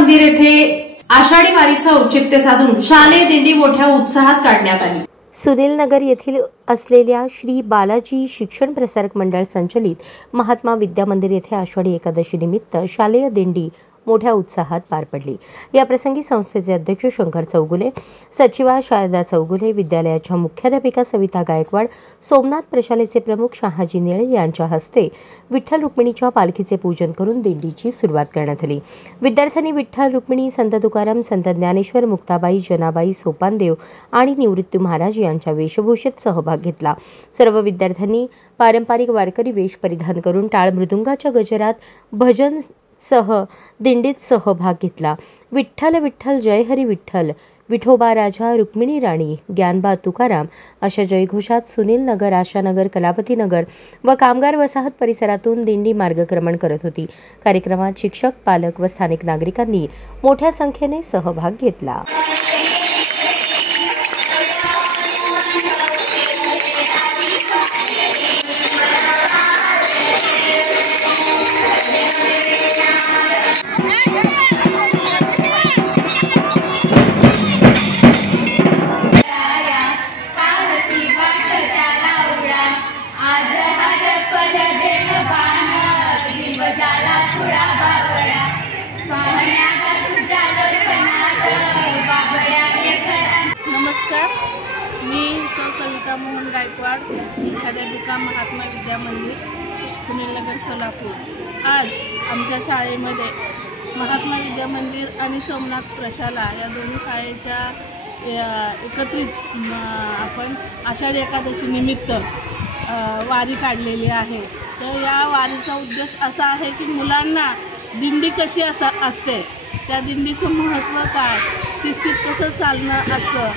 मंदिर येथे आषाढी वारीचं औचित्य साधून शालेय दिंडी मोठ्या उत्साहात काढण्यात आली। सुनील नगर येथील असलेल्या श्री बालाजी शिक्षण प्रसारक मंडळ संचलित महात्मा विद्या मंदिर येथे आषाढी एकादशी निमित्त शालेय दिंडी मोठ्या उत्साहात पार पडली। या प्रसंगी संस्थेचे अध्यक्ष शंकर चौगुले, सचिवा शारदा चौगुले, विद्यालयाच्या मुख्याध्यापिका सविता गायकवाड, सोमनाथ प्रशालेचे प्रमुख शहाजी निळे यांच्या हस्ते विठ्ठल रुक्मिणीच्या पालखीचे पूजन करून दिंडीची सुरुवात करण्यात आली। विद्यार्थ्यांनी विठ्ठल रुक्मिणी, संत तुकाराम, संत ज्ञानेश्वर, मुक्ताबाई, जनाबाई, सोपानदेव आणि निवृत्ती महाराज यांच्या वेशभूषेत सहभाग घेतला। सर्व विद्यार्थ्यांनी पारंपरिक वारकरी वेश परिधान करून टाळ मृदुंगाच्या गजरात भजन सह दिंडीत सहभाग घेतला। विठ्ठल विठ्ठल जय हरी विठ्ठल, विठोबा राजा, रुक्मिणी राणी, ज्ञानबा तुकाराम अशा जयघोषात सुनील नगर, आशानगर, कलावती नगर व कामगार वसाहत परिसरातून दिंडी मार्गक्रमण करत होती। कार्यक्रमात शिक्षक, पालक व स्थानिक नागरिकांनी मोठ्या संख्येने सहभाग घेतला। नमस्कार, मी सविता मोहन गायकवाड, मुख्याध्यापिका महात्मा विद्या मंदिर, सुनील नगर, सोलापूर। आज आमच्या शाळेमध्ये महात्मा विद्या मंदिर आणि सोमनाथ प्रशाला या दोन्ही शाळेच्या एकत्रित आपण आषाढी एकादशी निमित्त वारी काढलेली आहे। तर या वारीचा उद्देश असा आहे की मुलांना दिंडी कशी असते, त्या दिंडीचं महत्त्व काय, शिस्तीत कसं चालणं असतं,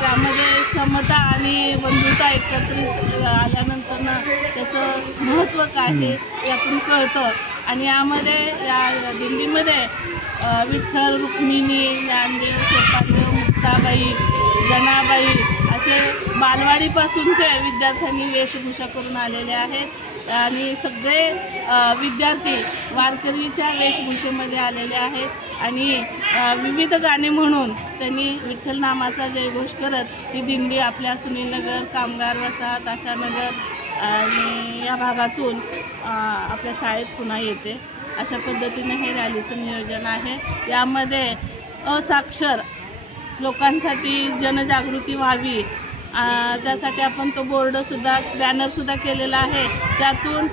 त्यामध्ये समता आणि बंधुता एकत्रित आल्यानंतर त्याचं महत्त्व काय हे यातून कळतं। आणि यामध्ये या दिंडीमध्ये विठ्ठल, रुक्मिणी, ज्ञानदेव, सोपानदेव, मुक्ताबाई, जनाबाई असे बालवाडीपासूनचे विद्यार्थ्यांनी वेशभूषा करून आलेले आहेत आणि सगळे विद्यार्थी वारकरीच्या वेशभूषेमध्ये आलेले आहेत आणि विविध गाणी म्हणून त्यांनी विठ्ठल नामाचा जयघोष करत ही दिंडी आपल्या सुनीलनगर, कामगार वसाहत, आशानगर आणि या भागातून आपल्या शाळेत पुन्हा येते। अशा पद्धतीने हे रॅलीचं नियोजन आहे। यामध्ये असाक्षर लोकांसाठी जनजागृती व्हावी त्यासाठी आपण तो बोर्डसुद्धा, बॅनरसुद्धा केलेला आहे। त्यातून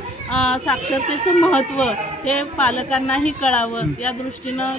साक्षरतेचं महत्त्व हे पालकांनाही कळावं या दृष्टीनं